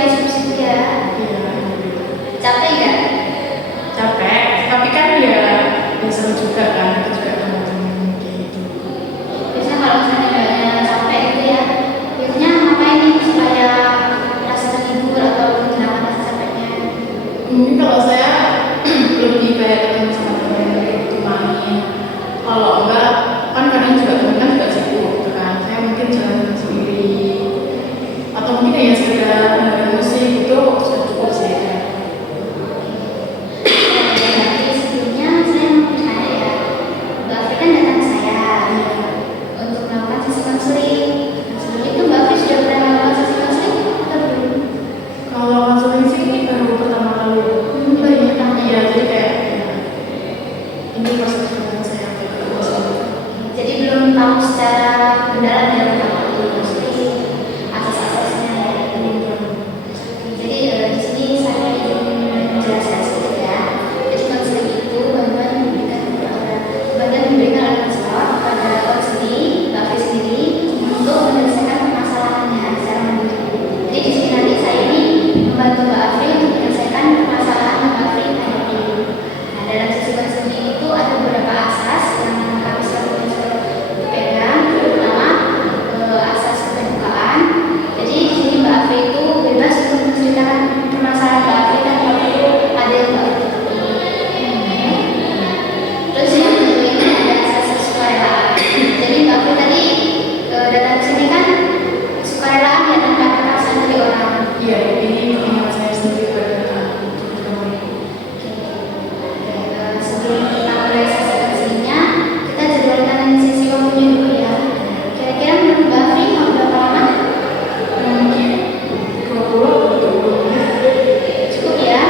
ya, sip-sip ya. Iya. Capek nggak? Capek, tapi kan ya seru juga kan, kita juga teman-teman kayak gitu. Biasanya kalau misalnya nggak capek gitu ya, biasanya ngapain nih supaya rasa terhibur atau menghilangkan rasa capeknya? Mungkin kalau saya lebih kayak ketemu sama teman gitu main. Kalau enggak, kan kadang juga teman kan juga sibuk gitu kan. Saya mungkin jalan sendiri atau mungkin ya sekedar dengerin musik itu sudah cukup sih. Jadi sebelumnya saya mau bertanya ya, Mbak Afri kan datang ke saya untuk melakukan sesi konseling. Sebelum itu Mbak Afri sudah pernah melakukan sesi konseling atau belum? Kalau konseling sih ini baru pertama kali. Baru pertama Iya, ya. jadi kayak ya, ini proses pertama saya untuk konseling. Jadi belum tahu secara mendalam ya tentang konseling, asas-asasnya ya. Jadi di sini saya ingin menjelaskan sedikit ya. Jadi konseling itu bantuan memberikan konselor kepada konseling Mbak Afri sendiri untuk menyelesaikan permasalahannya secara mandiri. Jadi di sini nanti saya ini membantu Mbak Afri untuk menyelesaikan permasalahan yang Mbak Afri hadapi. Nah, dalam sesi konseling itu ada beberapa asas yang kami selalu pegang, terutama asas keterbukaan. Jadi di sini Mbak Afri itu bebas untuk menceritakan permasalahan Mbak Afri tanpa perlu ada yang Mbak Afri tutupi. Terus yang kedua ini ada asas kesukarelaan. Jadi Mbak Afri tadi datang ke sini kan kesukarelaan ya tanpa ada paksaan dari orang. Iya, ini keinginan saya sendiri berdatang untuk ketemu. Sebelum kita mulai sesi konselingnya, kita jadwalkan sesi waktunya dulu ya. Kira-kira menurut Mbak Afri mau berapa lama? Mungkin 20 atau 30 menit. Cukup ya?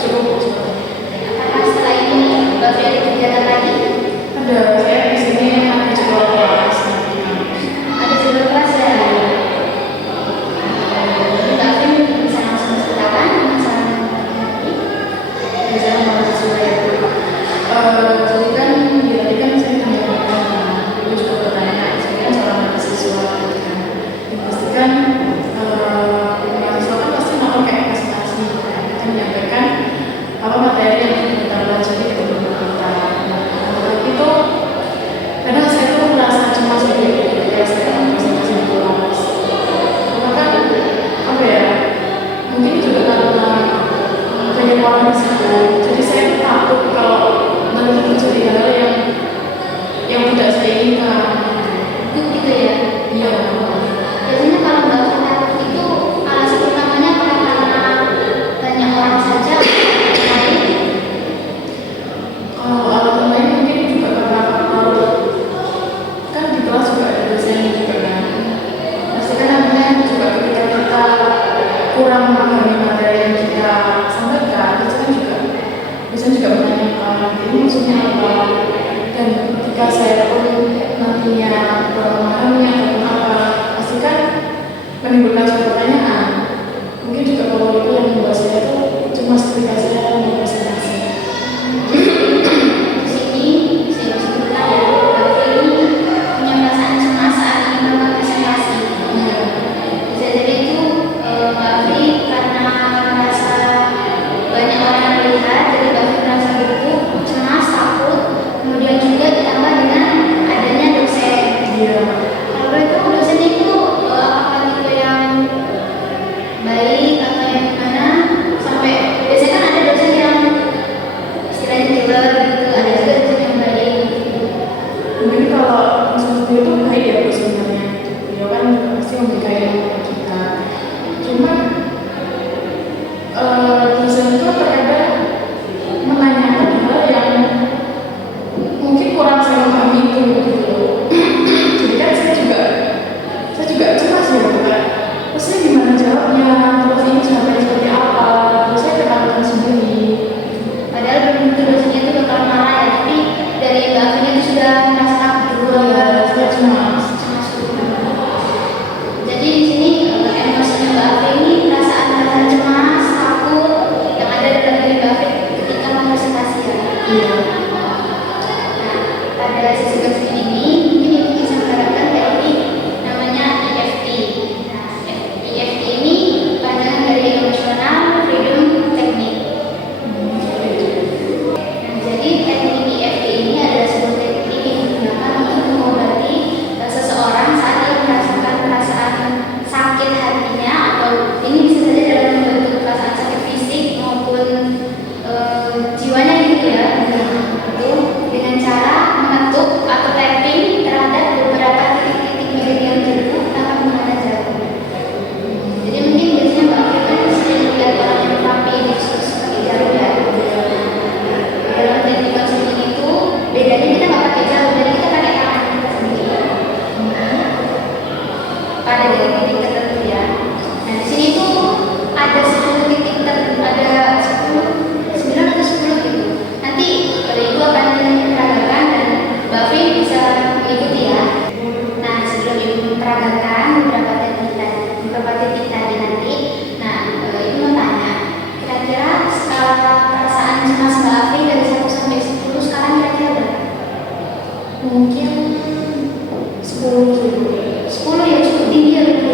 Cukup. Apakah setelah ini Mbak Afri ada kegiatan lagi? Ada saya di sini ada jadwal kelas nanti. Ada jadwal kelas ya? Mbak Afri bisa langsung ceritakan masalah yang Mbak Afri. Biasanya malah sesuai itu. Jadi kan ya tadi kan saya menyampaikan, itu juga bertanya, saya kan seorang mahasiswa gitu kan. Dipastikan mahasiswa kan pasti mau kayak presentasi, kan? Kita menyampaikan apa materi yang kita pelajari di kelompok kita. Nah, itu kadang saya tuh merasa cemas gitu ya, saya kan presentasi di kelas. Karena kan apa ya? Mungkin juga karena banyak orang di situ, jadi saya tuh takut kalau nanti terjadi hal yang tidak saya inginkan. Gitu ya? Iya. Biasanya kalau Mbak Afri takut itu alasan utamanya apakah karena banyak orang saja atau lain? Kalau alasan lain mungkin juga karena kan di kelas juga ada dosen juga kan. Pasti kan namanya juga ketika kita kurang memahami materi yang kita sampaikan, dosen juga menanyakan ini maksudnya apa. Dan ketika saya pun nantinya kurang memahami ataupun apa, pasti kan menimbulkan suatu pertanyaan. Mungkin juga kalau itu yang membuat saya tuh cemas ketika saya mempresentasi. Di sini saya sebutkan ya, Mbak Afri ini punya perasaan cemas saat ingin melakukan presentasi. Bisa jadi itu Mbak Afri karena merasa banyak orang yang melihat, jadi Mbak Afri merasa gugup, cemas, takut, kemudian juga ditambah dengan adanya dosen. Iya. Kalau itu dosen itu apakah tipe yang mungkin 10 sih Bu. 10 ya, cukup tinggi ya Bu.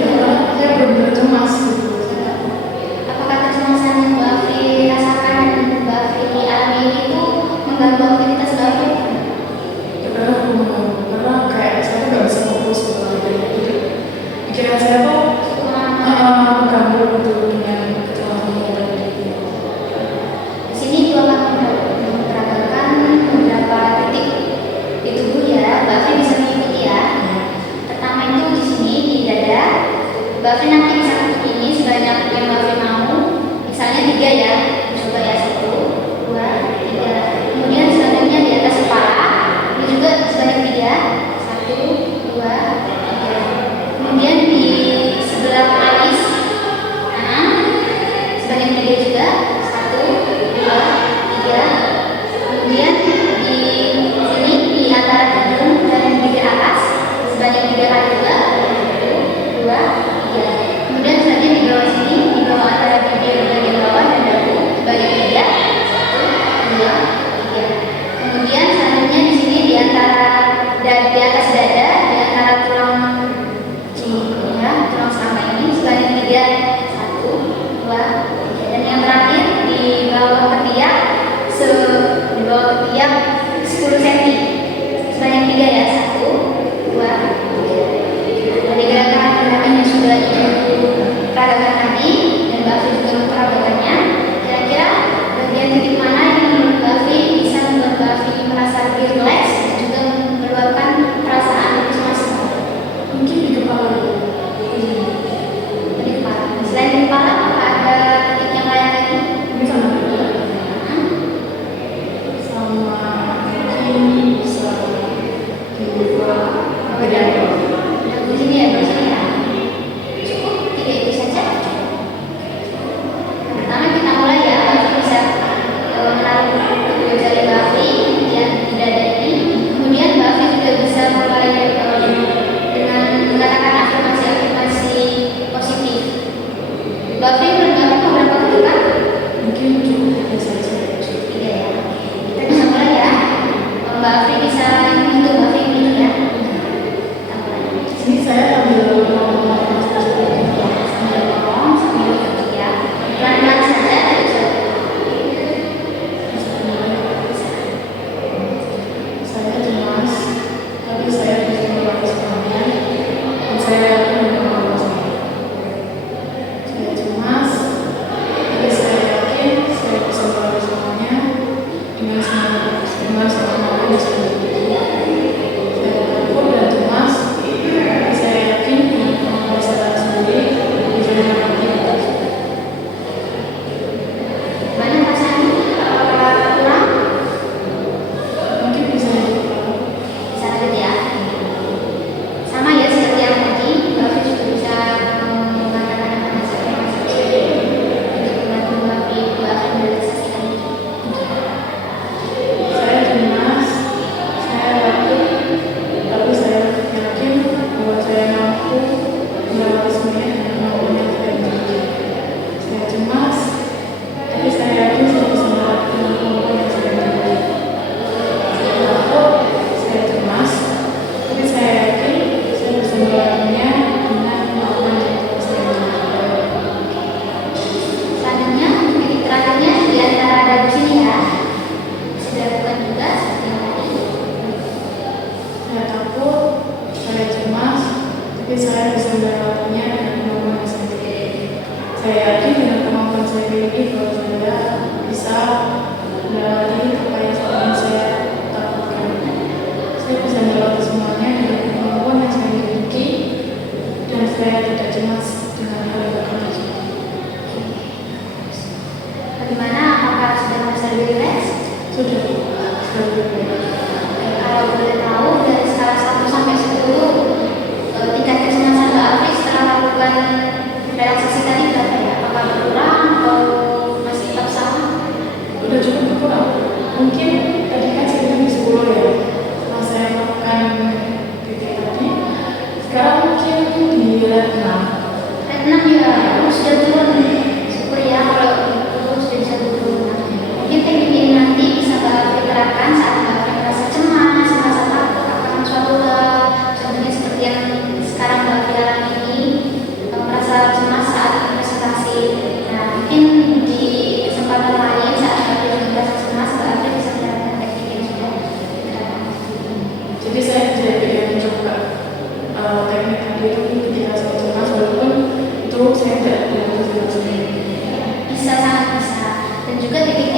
Saya benar-benar cemas gitu. Apakah kecemasan yang Mbak Afri rasakan dan Mbak Afri alami ini itu mengganggu aktivitas Mbak Afri? Sebenarnya aku mengganggu karena kayak saya nggak bisa fokus gitu lah. Jadi pikiran saya tuh mengganggu gitu dengan kecemasan yang tadi. Di sini Ibu akan memperagakan beberapa titik di tubuh ya, Mbak Afri bisa mengikuti ya. Pertama itu di sini di dada, Mbak Afri nanti bisa ketuk ini sebanyak yang Mbak Afri mau, misalnya 3 ya, coba ya 1, 2, 3. Kemudian selanjutnya di atas kepala, ini juga sebanyak 3, 1, 2, 3. Kemudian di sebelah alis kanan sebanyak 3 juga, 1, 2, 3. Kemudian di sini di antara hidung dan bibir atas sebanyak 3 kali juga, 1, 2, 3. Kemudian selanjutnya di bawah sini, di bawah antara bibir bagian bawah dan dagu sebanyak 3, 1, 2, 3. Kemudian selanjutnya di sini di antara di atas dada, di antara tulang ya, tulang selama ini sebanyak 3, 1, 2, 3. Dan yang terakhir di bawah ketiak, di bawah ketiak 10 cm sebanyak 3 ya, 1, 2, 3. Dari gerakan-gerakan yang sudah Ibu peragakan tadi dan Mbak Afri juga memperagakannya, kira-kira bagian titik mana yang menurut Mbak Afri bisa membuat Mbak Afri merasa lebih rileks dan juga mengeluarkan perasaan kecemasan? Mungkin di kepala. Di kepala. Selain di kepala, apakah ada titik yang lain lagi? Ini sama juga. Sama mungkin bisa dibuat bagian bawah. Di sini ya, di sini ya. Cukup 3 itu saja. Pertama kita mulai ya, Mbak Afri bisa menaruh kedua jari Mbak Afri kemudian di dada ini. Kemudian Mbak Afri juga bisa mulai dengan mengatakan afirmasi-afirmasi positif. Mbak Afri menurut Mbak Afri mau berapa ketikan? Mungkin cukup saja. 3 ya. Kita bisa mulai ya. Mbak Afri bisa menghitung, Mbak Afri menghitung ya. Kita mulai. Ini saya sambil ngomong Sambil ngomong, sambil ketik ya. Pelan-pelan saja. saya cemas, tapi saya bisa melewati semuanya dan saya yakin dengan kemampuan saya. Saya cemas, tapi saya yakin saya bisa melewati semuanya dengan kemampuan yang saya miliki. Saya takut dan cemas, tapi saya yakin dengan kemampuan saya sendiri bisa melewati itu. Mana perasaannya? Kurang? Mungkin bisa Bisa lanjut ya. Sama ya seperti yang tadi, Mbak Afri juga bisa mengatakan afirmasi untuk membantu Mbak Afri merelaksasikan diri. saya cemas, saya takut, tapi saya yakin bahwa saya mampu melewati semuanya dengan kemampuan yang saya miliki. Saya cemas, tapi saya yakin saya bisa melewati dengan kemampuan yang saya miliki. Saya takut, saya cemas, tapi saya yakin saya bisa melewatinya dengan kemampuan yang saya miliki. Selanjutnya, titik terakhirnya di antara dagu sini ya. Bisa dilakukan juga seperti yang tadi. Saya takut, saya cemas, tapi saya bisa melewatinya dengan kemampuan yang saya miliki. Saya yakin dengan kemampuan saya miliki bahwa saya bisa melewati apa yang selama ini saya takutkan. Saya bisa melewati semuanya dengan kemampuan yang saya miliki dan saya tidak cemas dengan hal yang akan terjadi. Bagaimana? Apakah sudah merasa lebih rileks? Sudah lebih baik. Kalau boleh tahu dari skala 1 sampai 10, tingkat kecemasan Mbak Afri setelah melakukan relaksasi tadi berapa ya? Apakah berkurang atau masih tetap sama? Udah cukup berkurang. Mungkin tadi kan sekitar 10 ya. Setelah saya melakukan titik tadi, sekarang mungkin di level 6. cukup saya nggak ada tujuan sendiri. Bisa, sangat bisa. Dan juga titik